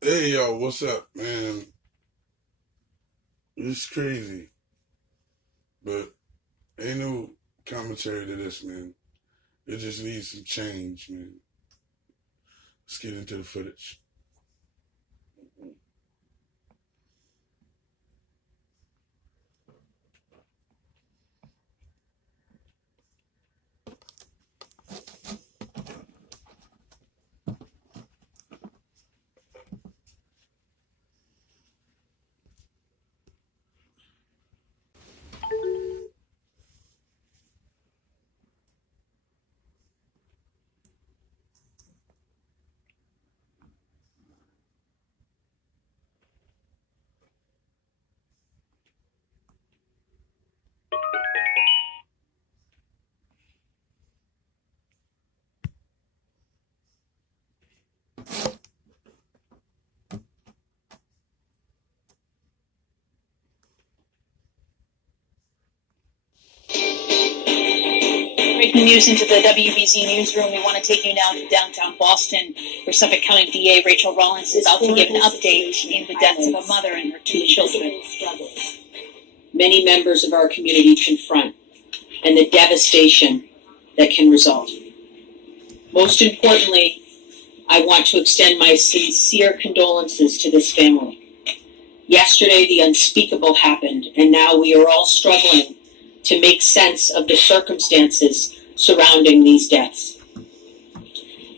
Hey yo, what's up, man? It's crazy, but ain't no commentary to this, man. It just needs some change, man. Let's get into the footage. Breaking news into the WBZ newsroom. We want to take you now to downtown Boston, where Suffolk County DA Rachel Rollins is about to give an update in the deaths of a mother and her two children. Many members of our community confront, and the devastation that can result. Most importantly, I want to extend my sincere condolences to this family. Yesterday, the unspeakable happened, and now we are all struggling to make sense of the circumstances surrounding these deaths.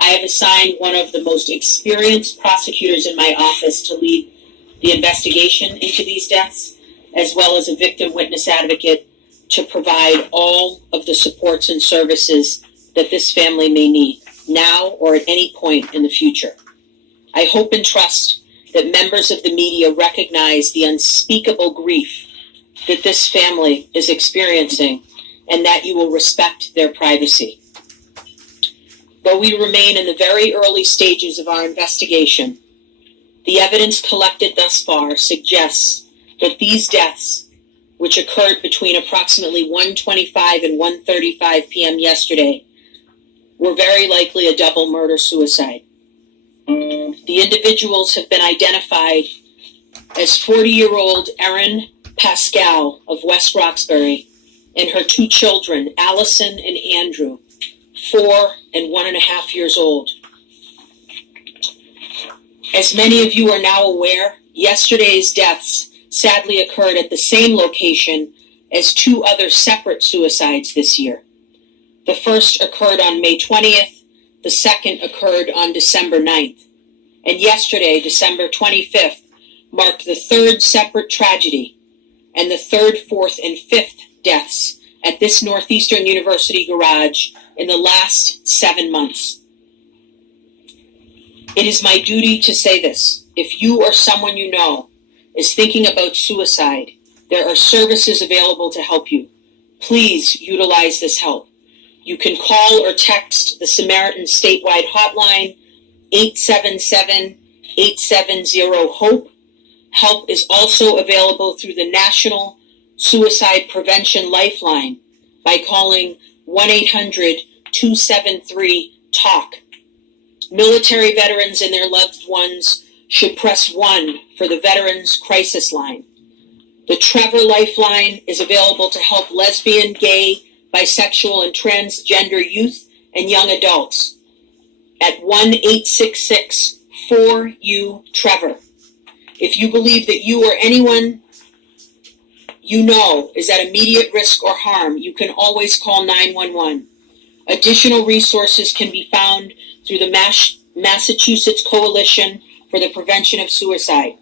I have assigned one of the most experienced prosecutors in my office to lead the investigation into these deaths, as well as a victim witness advocate to provide all of the supports and services that this family may need, now or at any point in the future. I hope and trust that members of the media recognize the unspeakable grief that this family is experiencing, and that you will respect their privacy. Though we remain in the very early stages of our investigation, the evidence collected thus far suggests that these deaths, which occurred between approximately 1:25 and 1:35 p.m. yesterday, were very likely a double murder-suicide. The individuals have been identified as 40-year-old Erin Pascal of West Roxbury and her two children, Allison and Andrew, 4 and 1.5 years old. As many of you are now aware, yesterday's deaths sadly occurred at the same location as two other separate suicides this year. The first occurred on May 20th, the second occurred on December 9th. And yesterday, December 25th, marked the third separate tragedy and the third, fourth, and fifth deaths at this Northeastern University garage in the last 7 months. It is my duty to say this. If you or someone you know is thinking about suicide, there are services available to help you. Please utilize this help. You can call or text the Samaritan statewide hotline, 877-870-HOPE. Help is also available through the National Suicide Prevention Lifeline by calling 1-800-273-TALK. Military veterans and their loved ones should press 1 for the Veterans Crisis Line. The Trevor Lifeline is available to help lesbian, gay, bisexual, and transgender youth and young adults at 1-866-4U-TREVOR. If you believe that you or anyone you know is at immediate risk or harm, you can always call 911. Additional resources can be found through the Massachusetts Coalition for the Prevention of Suicide.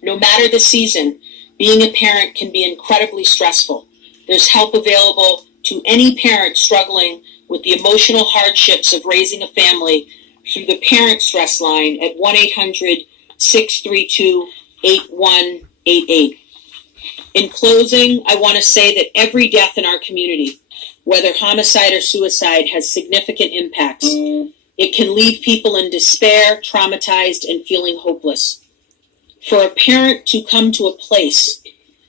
No matter the season, being a parent can be incredibly stressful. There's help available to any parent struggling with the emotional hardships of raising a family through the Parent Stress Line at 1-800-632-8188. In closing, I want to say that every death in our community, whether homicide or suicide, has significant impacts. It can leave people in despair, traumatized, and feeling hopeless. For a parent to come to a place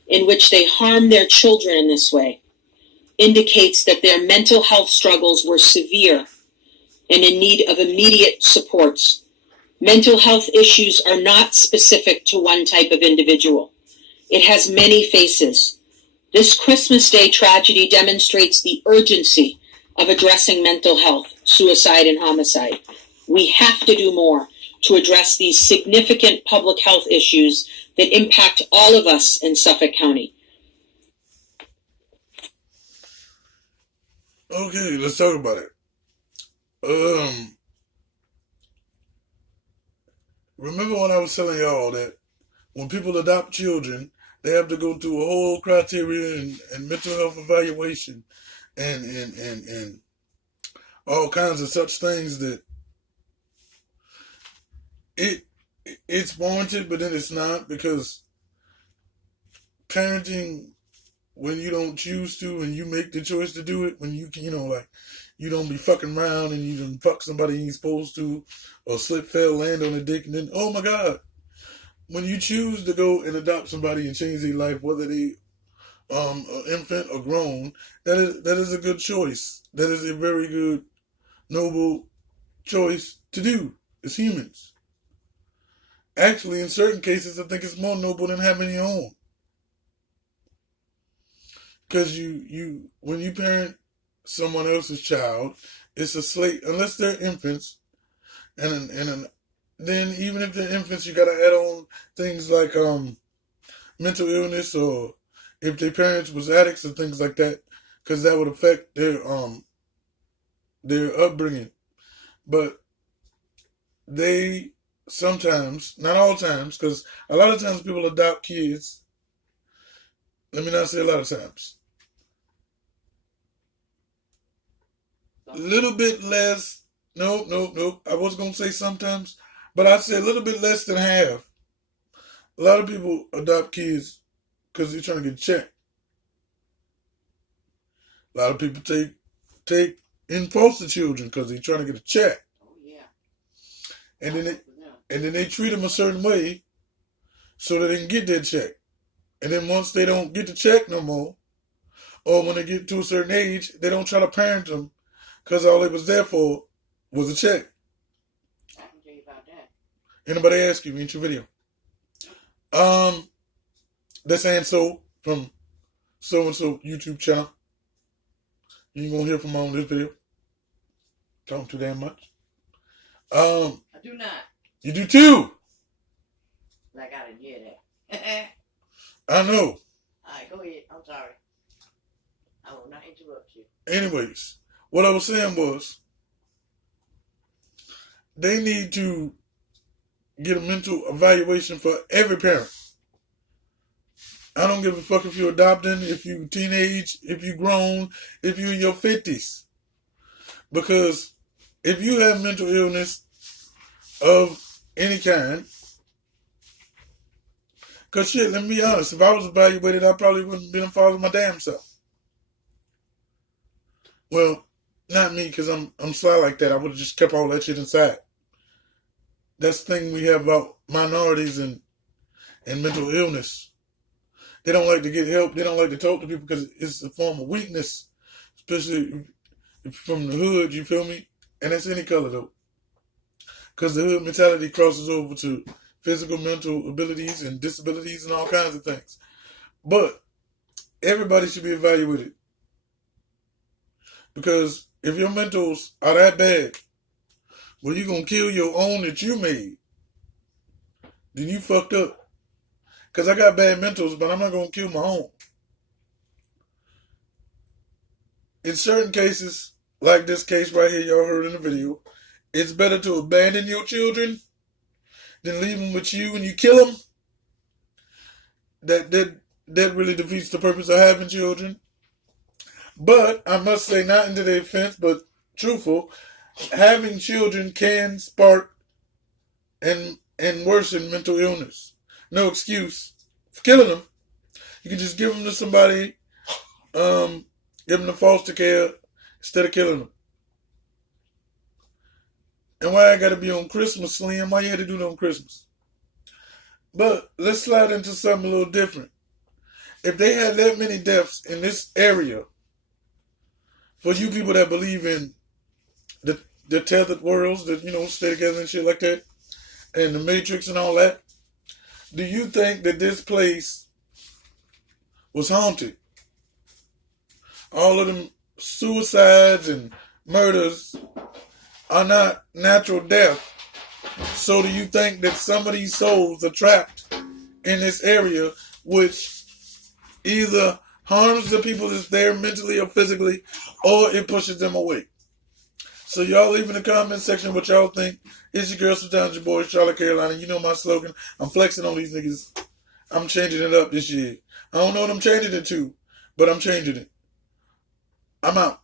in which they harm their children in this way indicates that their mental health struggles were severe and in need of immediate supports. Mental health issues are not specific to one type of individual. It has many faces. This Christmas Day tragedy demonstrates the urgency of addressing mental health, suicide, and homicide. We have to do more to address these significant public health issues that impact all of us in Suffolk County. Okay, let's talk about it. Remember when I was telling y'all that when people adopt children, they have to go through a whole criteria and mental health evaluation and all kinds of such things that it's warranted, but then it's not, because parenting, when you don't choose to and you make the choice to do it, when you can, like, you don't be fucking around and you done fuck somebody you ain't supposed to, or slip, fell, land on a dick, and then, oh my God, when you choose to go and adopt somebody and change their life, whether they an infant or grown, that is a good choice. That is a very good, noble choice to do as humans. Actually, in certain cases, I think it's more noble than having your own. Because when you parent someone else's child, it's a slate, unless they're infants, and then even if they're infants, you gotta add on things like mental illness, or if their parents was addicts or things like that, because that would affect their upbringing. But they sometimes, not all times, because a lot of times people adopt kids. Let me not say a lot of times. A little bit less. Nope. I was going to say sometimes, but I'd say a little bit less than half. A lot of people adopt kids because they're trying to get a check. A lot of people take in foster children because they're trying to get a check. Oh yeah. And then they treat them a certain way so that they can get their check. And then once they don't get the check no more, or when they get to a certain age, they don't try to parent them because all it was there for was a check. I can tell you about that. Anybody ask you in your video? That's Anso from so-and-so YouTube channel. You ain't gonna hear from her on this video. Talking too damn much. I do not. You do too. Like I didn't hear that. I know. Alright, go ahead. I'm sorry. I will not interrupt you. Anyways, what I was saying was, they need to get a mental evaluation for every parent. I don't give a fuck if you're adopting, if you teenage, if you grown, if you're in your 50s. Because if you have mental illness of any kind, because shit, let me be honest, if I was evaluated, I probably wouldn't have been a father my damn self. Well, not me, because I'm sly like that. I would have just kept all that shit inside. That's the thing we have about minorities and mental illness. They don't like to get help. They don't like to talk to people because it's a form of weakness, especially if from the hood, you feel me? And that's any color, though. Because the hood mentality crosses over to physical, mental abilities and disabilities and all kinds of things. But everybody should be evaluated. Because if your mentals are that bad, well, you're going to kill your own that you made, then you fucked up. Because I got bad mentals, but I'm not going to kill my own. In certain cases, like this case right here y'all heard in the video, it's better to abandon your children than leave them with you and you kill them. That really defeats the purpose of having children. But I must say, not into their offense, but truthful, having children can spark and worsen mental illness. No excuse for killing them. You can just give them to somebody, give them to foster care instead of killing them. And why I gotta be on Christmas, Slim? Why you had to do it on Christmas? But let's slide into something a little different. If they had that many deaths in this area, for you people that believe in the tethered worlds that, stay together and shit like that, and the Matrix and all that, do you think that this place was haunted? All of them suicides and murders are not natural death. So do you think that some of these souls are trapped in this area, which either harms the people that's there mentally or physically, or it pushes them away? So y'all leave in the comment section what y'all think. It's your girl, sometimes your boy, Charlotte Carolina. You know my slogan. I'm flexing on these niggas. I'm changing it up this year. I don't know what I'm changing it to, but I'm changing it. I'm out.